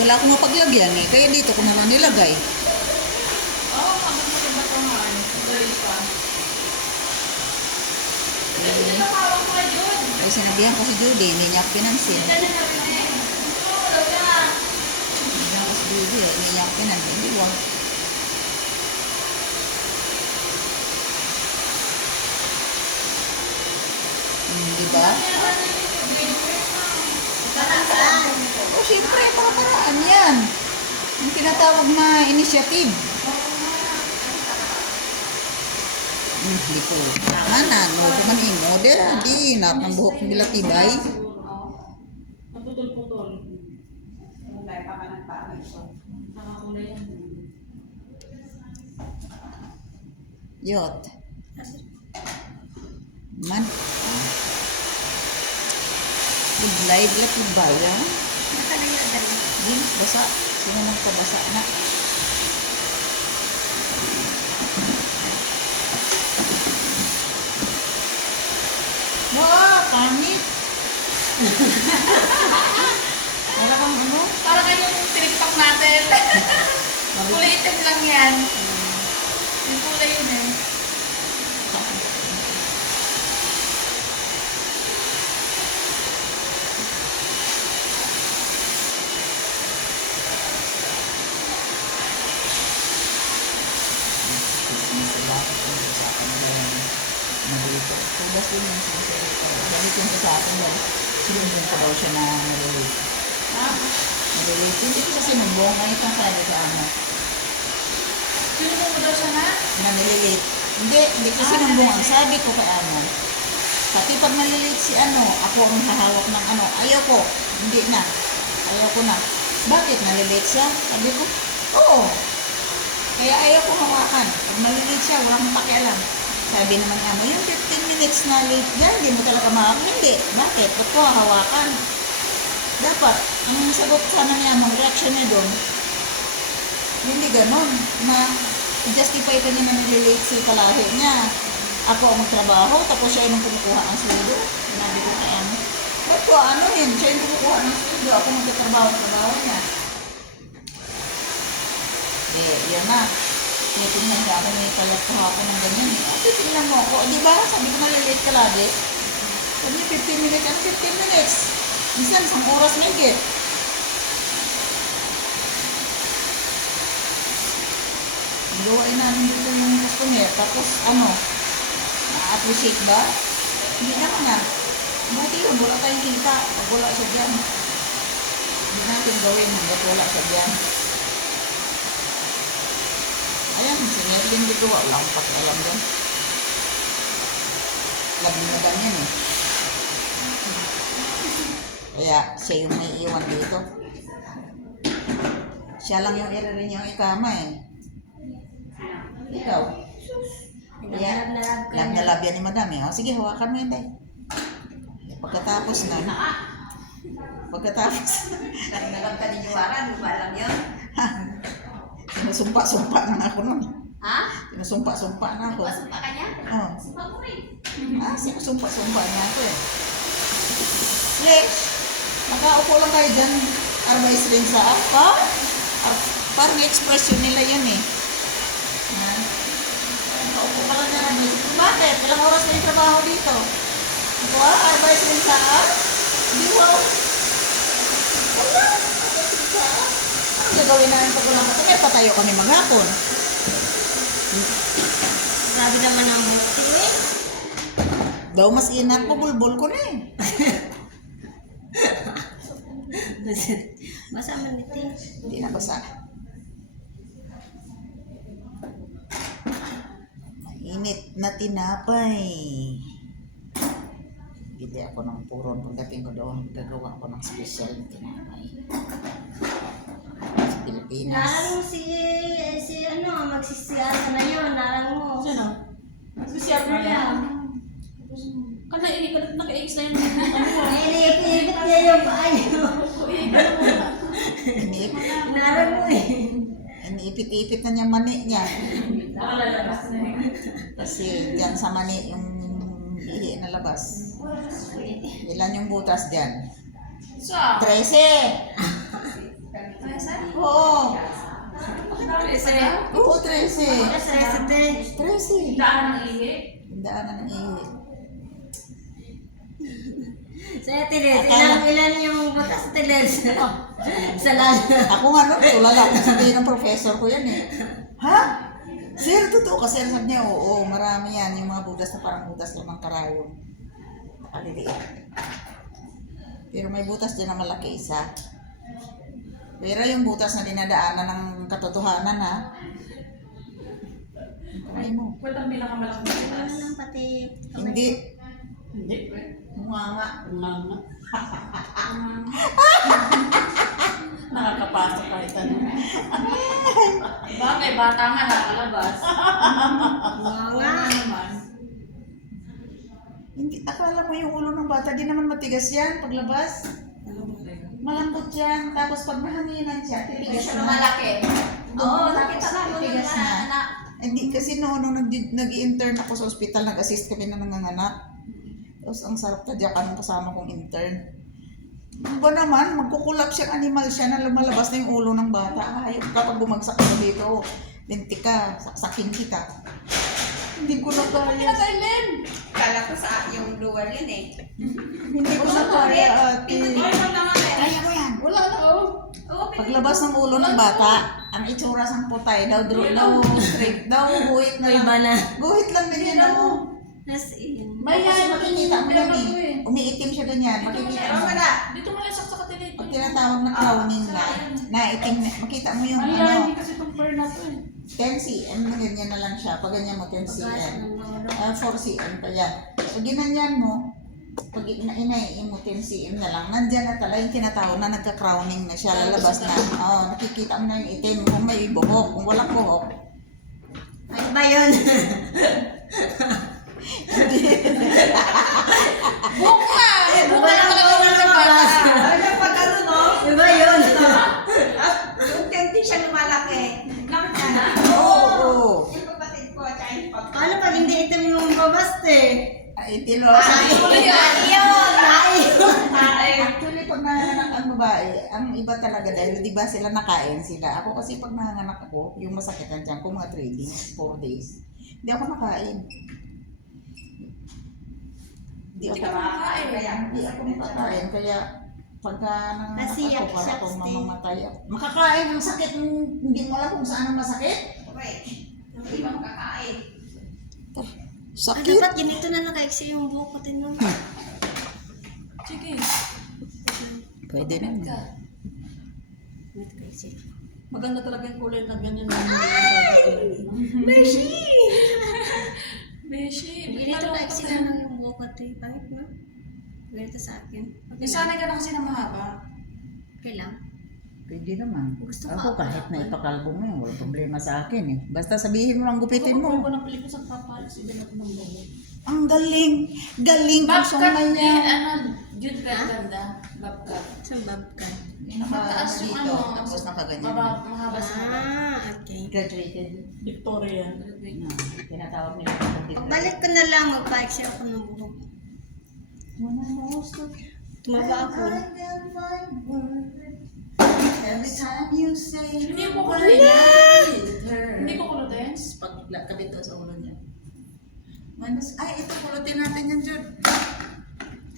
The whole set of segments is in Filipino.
Wala akong mapaglagyan eh. Kaya dito ko na lang nilagay. Oo, abot mo yung batongan. Galing pa. Ito tawag mo yun. Kaya sinabihan ko si Judy, hindi niya ako pinansin. Ito na namin eh. Oo, wala na. Sinabihan ko si Judy, hindi niya ako pinansin. Di ba? Di ba? O syempre, para-paraan yan. Yung tinatawag na initiative. Hindi ko. Tama na. Huwag ko man i-model. Di, inap ng buhok ng bilatibay. Naputol-putol. Kulay pa ka ng pangit ko. Nakakulay yan. Yot. Man. Budlay, bilatibay. Di, basa. Sino magpabasa na? Wah, pangit. Wala kang ano? Parang yung TikTok natin. Kulay itim lang yan. Yung kulay yun eh. Tugas din yung sinisiri ko. Balik yung sa akin yan. Sinumbong ko daw siya na nalilate. Ha? Nalilate. Hindi ko sa sinumbong. Ngayon kang sabi sa ano. Sino mo daw siya na? Na nalilate. Hindi ko sinumbong. Ang sabi ko kay ano. Pati pag nalilate si ano, ako ang hahawak ng ano. Ayaw ko. Hindi na. Ayaw ko na. Bakit nalilate siya? Sabi ko, oo. Kaya ayaw ko hawakan. Pag nalilate siya, walang pakialam. Sabi naman niya mo, yung 15 minutes na late dyan, hindi mo talaga makakam. Hindi. Bakit? Ba't ko hawakan? Dapat, ang sagot sana niya mo, reaction niya doon, hindi ganon. Na justify pa niya na nililate si palahi niya. Ako ang magtrabaho, tapos siya yung kumukuha ng sweldo. Sinabi ko kaya mo, ba't ko ano yun? Siya yung kumukuha ng sweldo. Ako magtatrabaho niya. Yan na. Tingnan ka ako may kalat ko hapon ng ganyan. Tingnan mo ako. Di ba? Sabi ko nalilate ka lagi. Sabi 15 minutes. Ano 15 minutes? Minsan, isang oras may get. Gawain namin dito yung customer. Tapos, ano, na-appreciate ba? Hindi naman na. Buti yun, wala tayong kita. Pag wala siya dyan. Hindi natin gawin hanggat wala siya dyan. Ayan, si Merlin dito, walang pakialam dyan. Labi na ganyan eh. Kaya siya yung may iwan dito. Siya lang yung iririn yung ikama eh. Ikaw. Kaya, lab na lab yan ni madam eh. O, sige, hawakan mo yun tayo. Pagkatapos na. Nalab ka ni Juara, di ba alam yun? Sinusumpa-sumpa na ako nun. Ha? Sinusumpa-sumpa na ako. Pasok pa ka niya? Oo. Sumpa ko rin. Sinusumpa-sumpa na ako eh. Lex, nakaupo lang kayo dyan. Arbais rin sa apa. Parang expression nila yun eh. Nakaupo ka lang dyan. Arbais. Bakit? Ilang oras na yung trabaho dito? Ito arbais rin sa Di wow. Wala. Ano gagawin namin pag walang kasi kaya patayo kami maghapon. Grabe naman ang buti eh. Daw mas inat po, bulbul ko na eh. Basa man dito eh. Hindi na basa. Mainit na tinapay. Bili ako ng puron. Pagdating ko doon, gagawa ko ng special na tinapay. Sa Pilipinas. Narang mo si ano, magsisiyasa na yun, narang mo. Sino? Sisiyap mo yan. Kana ini ka naka-X na yung ano. Nilipit niya yung paa niyo. Narang mo eh. Iniipit-ipit na niyang mani niya. Nakalalabas na yun. Kasi dyan sa mani yung ihi na labas. Ilan yung butas dyan? So, 13! kasal? Oo. Kasi, Oo, 13. President. 13. daan ng ihi. Daanan ng ihi. Sa Tiles, ilan yung butas Tiles? Sa lalo. Ako nga nun, tulala. Sabihin ng professor ko yan eh. Ha? Sir, totoo ka sir. Sabi niya, oo, marami yan. Yung mga butas na parang butas lamang karayong. Nakaliliit. Pero may butas dyan na malaki isa. Pero yung butas na dinadaanan ng katotohanan ha. Kamay mo. Kwentang bilang ang malaking Ano butas. lang pati. Hindi. Hindi. Munganga. Umanga. Nakakapasok kahit ano. Bagay, bata nga nakalabas. Mga. Naman. Hindi, akala mo yung ulo ng bata, di naman matigas yan paglabas. Malambot yan. Tapos pag nahanginan siya, Hindi titigas siya na. lumalaki. Oo, nakita ko yung Titigas na. anak. Hindi, kasi nung nag-intern ako sa ospital, nag-assist kami na nanganganak. Tapos ang sarap tadyakan ng kasama kong intern. Ano ba naman, magkukulap siyang animal siya na lumalabas na yung ulo ng bata. Ayok kapag bumagsak ka dito, linti ka, saksakin kita. Hindi ko na kaya. Pinatailim. Kala ko sa yung lugar yun eh. Hindi ko na kaya, ate. Ay, wala nga eh. Kaya ko yan. Wala na, oh. Paglabas ng ulo ng bata, ang itsura sang putay, daw straight, daw guhit na May lang. iba na. Guhit lang din yan, ano. As in. May Kasi yan, makikita mo yan pinapagawa eh. eh. Umiitim siya ganyan, makikita Pero mo. wala. Dito mo lang saksa katilit. Pag tinatawag na crowning na, naitim na, makita mo yung Ang ano, lalim kasi itong fur na to eh. 10 cm, ganyan na lang siya. Pag ganyan mo, 10 Pagkas cm. ng lolo. 4 cm pa yan. Pag ginanyan mo, pag inaiin mo 10 cm na lang, nandyan na talaga yung tinatawag na nagka-crowning na siya, lalabas na. Oo, nakikita mo na yung itim, kung may buhok, kung walang buhok. Ano ba yun? Buhok na! Buhok na talaga yung lumabas. Ano pag ano no? Ano ba yun? Unti-unti siya lumalaki. Nakita na? Oo. Yung kapatid ko at saka yung papa. Paano pag hindi itim yung babaste? Ay, tilo. Actually, pag nanganak ang babae, ang iba talaga dahil di ba sila nakain sila. Ako kasi pag nanganak ako, yung masakit ang tiyan ko mga 3 days, 4 days, hindi ako nakain. Hindi Hindi ako ka makakain. Hindi ako makakain, kaya pagka nanganak Kasi ako, para yak-yak akong stay. mamamatay. Makakain ng sakit, hindi mo alam kung saan ang masakit. Okay. Hindi ba makakain? Ah, dapat ganito na nakaiksi yung buhok ko tinong. Sige. Pwede naman. Maganda talaga yung kulay na ganyan. Beshi! Beshi. Ganito kaiksi na lang yung buhok ko tin. Pangit no? Ganito sa akin. Okay lang. Isanay ka na kasi ng mahaba. Okay lang. Pwede naman. Gusto ko Ako ako. kahit na ipakalbo mo yun, wala problema sa akin eh. Basta sabihin mo lang gupitin Ako mo. ng pelikula sa papalas. Hindi na ng buhok. Ang galing! Galing kung Bobcat sumay ni, niya. ano, Jude ka ganda. Bobcat. Sa bobcat. Mataas yung Dito, ano. tapos nakaganyan. Mahaba sa mga. Ah, okay. Graduated. Victoria. No, tinatawag nila kapag Pagbalik ko na lang, magpa-iksi ako ng buhok. Tumaba ako. Every time you say Hindi mo kulutin. Hindi ko kulutin. pag kabit daw sa ulo niya. Ay, ito pulutin natin yan, Jude.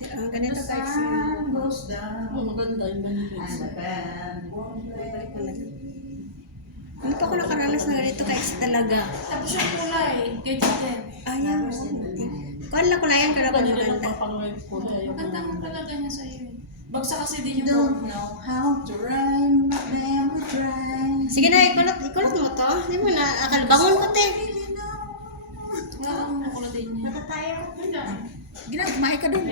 Ang ganito The kaiksi yung sun buhok. goes down. Oh, maganda yung ganito. And the band won't play. Balik ko na lang. Hindi pa ako nakaranas na ganito kaiksi talaga. Tapos yung kulay. Kay Tite. Ayaw. Kuhan lang ko na yan, kaya ako Ganyan lang maganda. papangay kulay. Maganda mo talaga niya sa'yo. Bagsak kasi din yung Don't buhok. know how to rhyme, but then we try. Sige na, ikulot mo to. Hindi mo na, bangon ko te. Wala kang makulutin niya. Natatayo ko. Gina, kumain ka dun.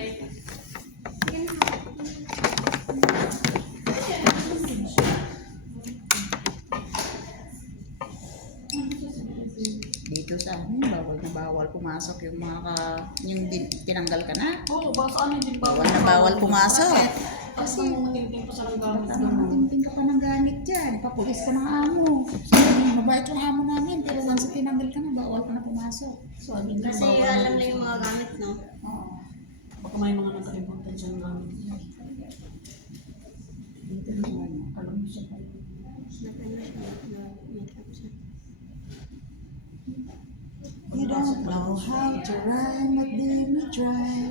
Dito sa amin, bawal na bawal pumasok yung mga yung tinanggal ka na. Oo, baka saan hindi Bawal na bawal pumasok. Kasi matingting pa sa lang gamit. Tama, ka pa ng gamit dyan. Papulis ka ng amo. Sabi, mabait yung amo namin, pero once tinanggal ka na, bawal ka na pumasok. So, I mean, Kasi alam na yung mga gamit, no? Oo. baka may mga nagka-important dyan gamit. Dito naman, alam mo siya pa. You don't know how to rhyme, but let me try.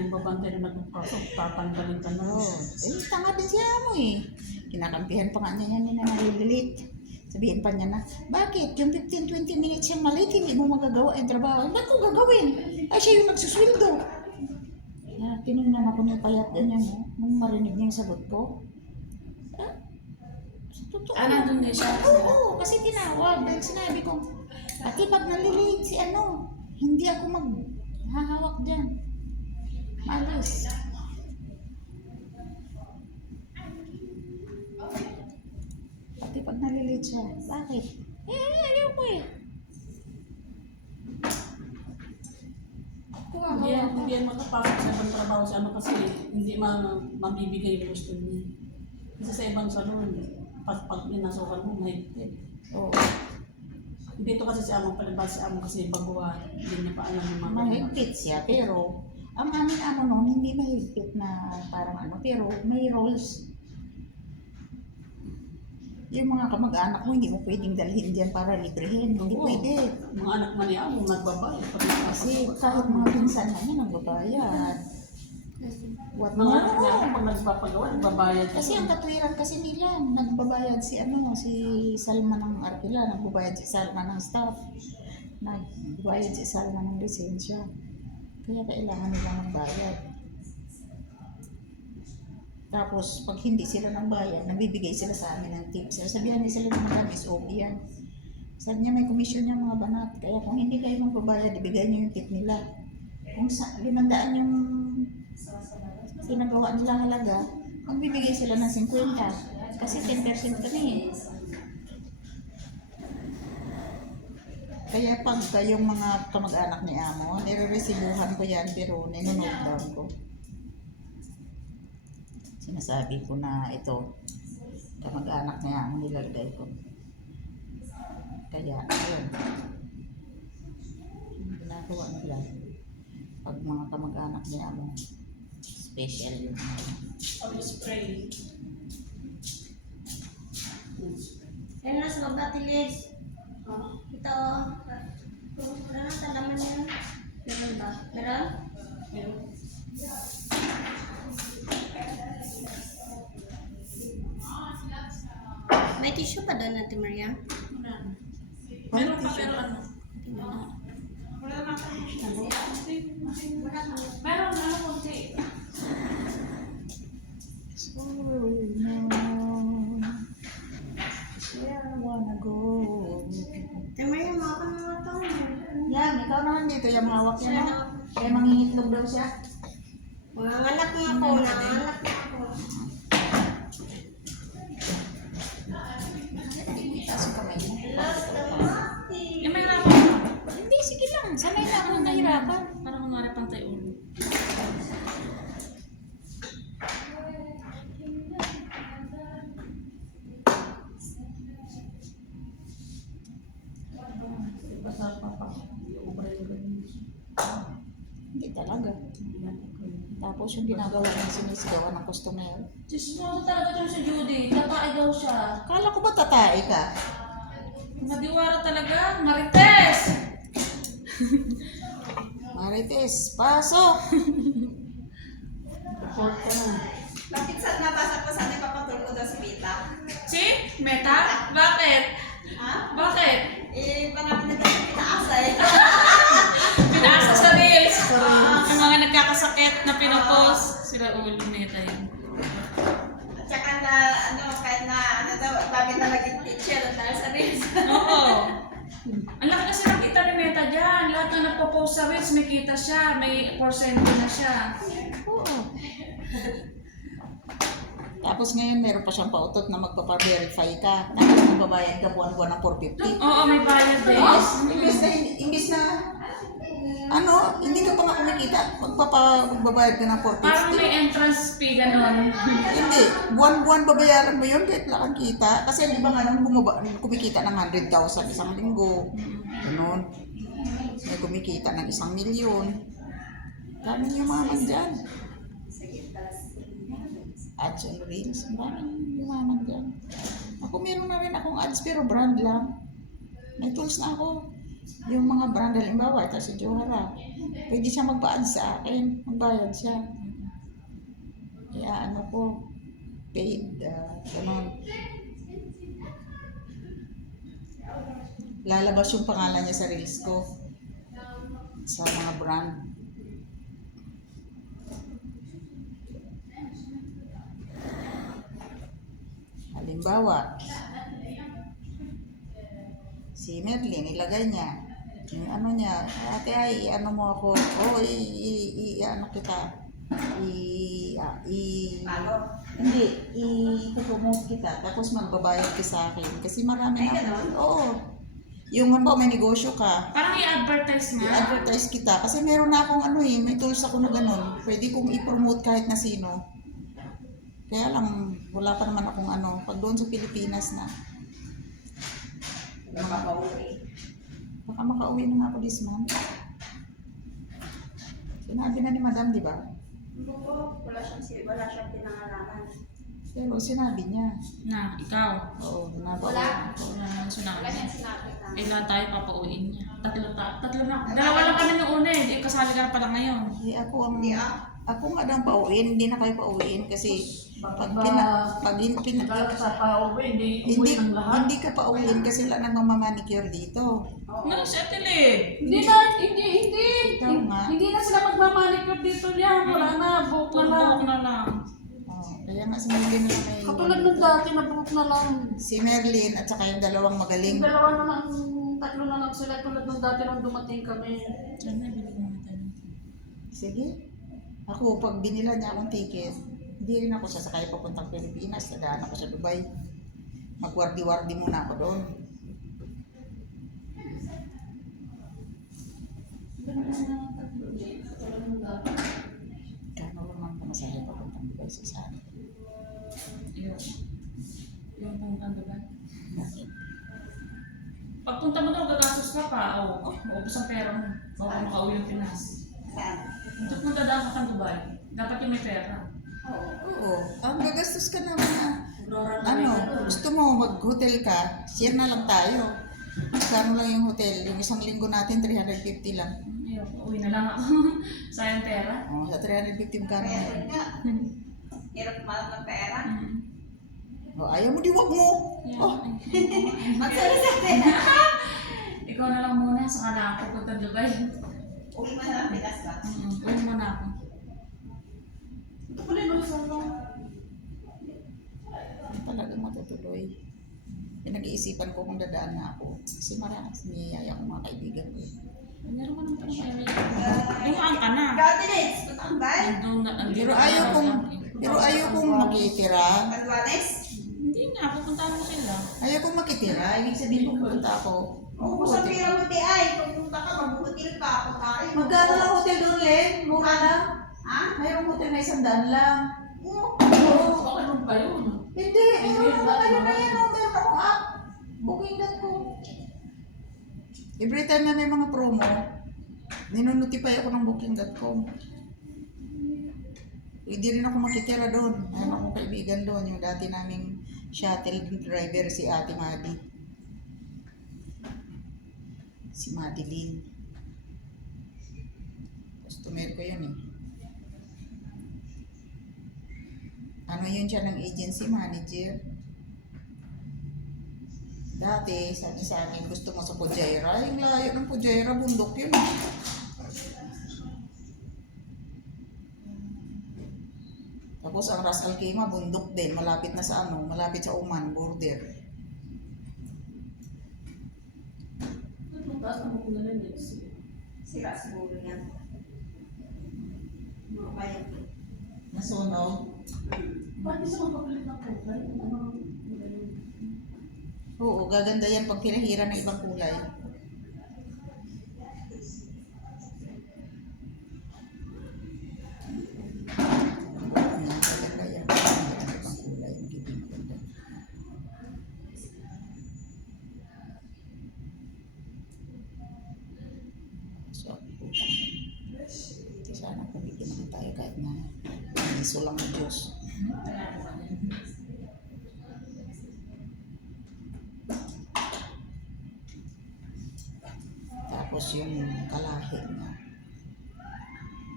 Yung babantay na nagpapasok, tatanggalin ka na. Tanga din siya mo eh. Kinakampihan pa nga niya yan na nalililit. Sabihin pa niya na, bakit? Yung 15-20 minutes siyang malit, hindi mo magagawa yung trabaho. Ba't ko gagawin? Ay, siya yung nagsusweldo. Tinignan ako ng payat ganyan mo, nung marinig niya yung sagot ko. Sa totoo. Nandun na siya. Oo, kasi tinawag. Dahil sinabi ko, ati pag nalilate si ano, hindi ako maghahawak dyan. Maalis. Ati pag nalilate siya, bakit? Ayaw ko eh. Hindi yan makapasok sa ibang trabaho sa ano kasi hindi mabibigay yung gusto niya. Kasi sa ibang salon, pag pinasukan mo, mahigpit. Oo. Dito kasi si Among palibas si Among kasi baguhan, hindi niya pa alam yung mga Mahigpit siya, pero ang aming amo noon, hindi mahigpit na parang ano, pero may roles. Yung mga kamag-anak mo, hindi mo pwedeng dalhin dyan para librehin. Hindi Oo. pwede. Mga anak man ni Among nagbabayad. Kasi kahit mga pinsan na niya, nagbabayad. What Mga anak more? niya, pag nagpapagawa, nagbabayad. Kasi ang katwiran kasi nila, nagbabayad si Salma ng Arkila, nagbabayad si Salma ng staff, nagbabayad si Salma ng lisensya. Kaya kailangan nila magbayad. Tapos, pag hindi sila ng bayad, nabibigay sila sa amin ng tips. Sabihan niya sila ng mga SOB yan. Sabi niya, may komisyon niya mga banat. Kaya kung hindi kayo magbabayad, ibigay niyo yung tip nila. Kung 500 yung sinagawa nila halaga, magbibigay sila ng 50. Kasi 10% kami eh. Kaya pag kayong mga kamag-anak ni Amo, nire-resibuhan ko yan pero ninonote down ko. Sinasabi ko na ito, kamag-anak ni Amo nilalagay ko. Kaya, ayun. Ginagawa nila. Pag mga kamag-anak ni Amo, special yun. spray. Yan na sa baba, Tilis. Ito, wala na talaman yan. Meron ba? Meron? May tissue pa doon, Ate Maria? Meron pa pero ano? Meron ano konti. Where I wanna go. Ate Maria, mga ka mga ito. Yan, ikaw naman dito yung hawak niya, no? Kaya mangingitlog daw siya. Mga anak nga po, nanganak nga po. Itaas yung kamay mo. Yung may harapan. Hindi, sige lang. Sanay na ako nahirapan. Parang kumari pantay ulo. Basta papasok. Ubray ko rin. Hindi talaga. Tapos yung ginagawa ng sinisigawan ng customer. Diyos mo, talaga dyan si Judy. Tatay daw siya. Kala ko ba tatae ka? Madiwara talaga. Marites! Marites, pasok! Report ka na. Bakit sa nabasa ko sa papatol ko daw si Mita? Si? Meta? Bakit? Ha? Bakit? Parang pinaasa eh. Pinaasa sa reels. Ang mga nagkakasakit na pinopost. Sila ulo Meta yun. At saka na, kahit na, daw, dami na naging teacher dahil sa reels. Oo. Ang laki kasi nakita ni Meta dyan. Lahat na nagpo-post sa reels, may kita siya. May porsyento na siya. Oo. Tapos ngayon meron pa siyang pautot na magpapa-verify ka. Tapos magbabayad ka buwan-buwan ng 450. Oo, may bayad din. Yes, imbis na Ano, hindi ka pa nga kumikita. Magbabayad ka ng Parang 450. may entrance fee, gano'n. Hindi, buwan-buwan babayaran mo yun kahit wala kang kita. Kasi di ba nga nang kumikita ng 100,000 isang linggo. Ganon. May kumikita ng 1,000,000. Daming yumaman dyan. Ads and reels, daming yumaman dyan. Ako meron na rin akong ads pero brand lang. May tools na ako. Yung mga brand, halimbawa, ito si Johara. Pwede siya magpa-ads sa akin. Magbayad siya. Kaya ano ko, paid, ganon. Lalabas yung pangalan niya sa reels ko. Sa mga brand. Halimbawa, si Merlin, ilagay niya. Yung ano niya, ate ay, ano mo ako, ano kita, hindi, i-promote kita, tapos magbabayad ka sa akin. Kasi marami na ako. Oo. Yung ano, may negosyo ka, Parang i-advertise nga. i-advertise kita. Kasi meron na akong ano may tools ako na ganun. Pwede kong i-promote kahit na sino. Kaya lang, wala pa naman akong ano, pag doon sa Pilipinas na. Baka makauwi na nga ako this month. Sinabi na ni Madam, di ba? Wala siyang pinangalaman. Pero sinabi niya. Na, ikaw. Oo, Wala. Wala nang sinabi. Wala siyang sinabi na. Eh, lahat tayo papauwiin niya. Tatlo na. Dalawa lang kami nung una eh. Di, kasali ka na pala ngayon. Ako nga daw pauwiin, hindi na kayo pauwiin kasi pag Sa pa-uwi, hindi ng lahat. hindi ka pauwiin kasi wala nang mamamanicure dito. Ano si Ate Lid? Hindi. Ikaw nga. Hindi na sila magmamanicure dito niya. Wala na, buhok na lang. Tumbok na lang. Kaya nga si Merlin na may... Katulad ng dati na buhok na lang. Si Merlin at saka yung dalawang magaling. Yung dalawa na lang, tatlo na lang sila. Tulad ng dati nung dumating kami. Diyan na, bilhin natin. Sige. Ako, pag binila niya akong ticket, hindi rin ako sasakay papuntang Pilipinas. Dadaan ako sa Dubai. Magwardi-wardi muna ako doon. Kano naman pumasaya papuntang Dubai sa saan? Yun. Yung puntang diba? Bakit? Pagpunta mo daw, gagastos ka pa. O, maubos ang pera mo. Baka makauwi yung Pinas. Ito kung dadaan ka kang Dubai, dapat yung may pera. Oo. Ang gagastos ka naman na, ano, gusto mo mag-hotel ka, share na lang tayo. Kano lang yung hotel? Yung isang linggo natin, 350 lang. Ayun, uwi na lang ako. Sayang pera. Oh, sa 350 ka na yun. Hirap malap ng pera. Oh, ayaw mo, di wag mo. Oh, Magsasabi. Ikaw na lang muna, saka na ako punta Dubai. Uwi mo na lang Pinas ba? Uwi muna ako. Ito pala yung sa hindi talaga matutuloy. Pinag-iisipan ko kung dadaan na ako. Kasi marami niyayaya akong mga kaibigan ko. Meron ka naman pala may dumaan ka na. Dati Liz, tutambay. Pero ayaw kong makitira. Malwanes. Hindi na, pupuntahan mo sila. Ayaw kong makitira. Ibig sabihin kung pupunta ako. Kung sa pira mo di ay, kung punta ka, magbuhutil ka, pagkain. Magkano lang hotel doon, Len? Mura lang. Ha? Mayroong hotel na 100 lang. Baka nung pa yun. Hindi. Meron na kayo na yan. Meron akong app. Booking.com. Every time na may mga promo, ninonotify ako ng Booking.com. Hindi rin ako makitira doon. Mayroon akong kaibigan doon. Yung dati naming shuttle driver si Ate Madi. Si Madeline. Customer ko yun eh. Ano yun siya ng agency manager? Dati, sabi sa akin, gusto mo sa Pujaira. Yung layo ng Pujaira, bundok yun. Tapos ang Ras Al Khaimah, bundok din. Malapit na sa ano, malapit sa Oman, border. Taas na buhok na rin eh. Sira siguro yan. Mga bayan. Nasunog? Bakit sa mga kapalit na po? Oo, gaganda yan pag pinahira ng ibang kulay. nga. Iso lang ng Diyos. Tapos yung kalahi niya,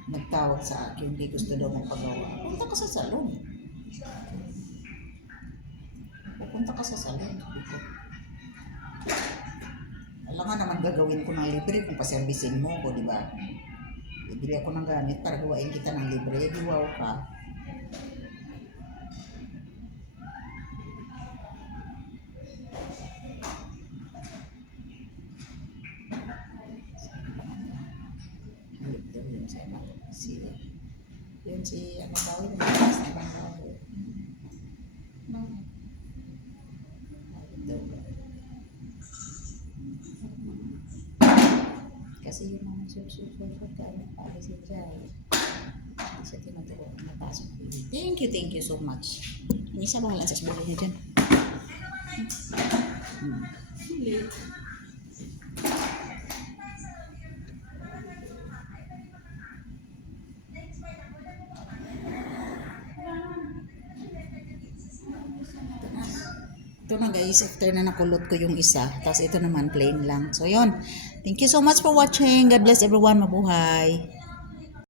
nagtawag sa akin, hindi gusto daw magpagawa. Punta ka sa salon. Pupunta ka sa salon. Sabi ko. Alam nga naman gagawin ko ng libre kung paservisin mo ko, di ba? Ibili ako ng gamit para gawain kita ng libre. Wow ka. Yun si ano daw yun, mas na bang daw yun. Kasi yung mga susunod ka ano pa kasi siya hindi siya tinuturo na pasok. Thank you so much. Hindi siya bang lansas buhay niya dyan. Ito na guys, after na nakulot ko yung isa, tapos ito naman plain lang. So yun, thank you so much for watching. God bless everyone, mabuhay.